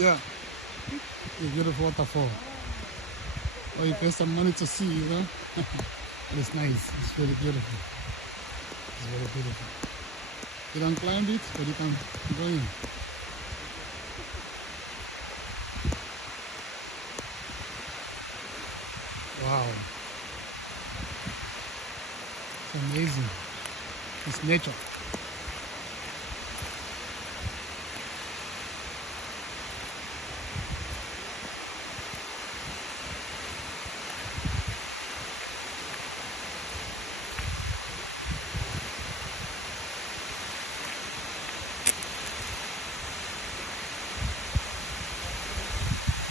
Yeah. A beautiful waterfall. Or you pay some money to see, you know. But it's nice. It's really beautiful. It's very beautiful. You don't climb it, but you can go in. Wow. It's amazing. It's nature.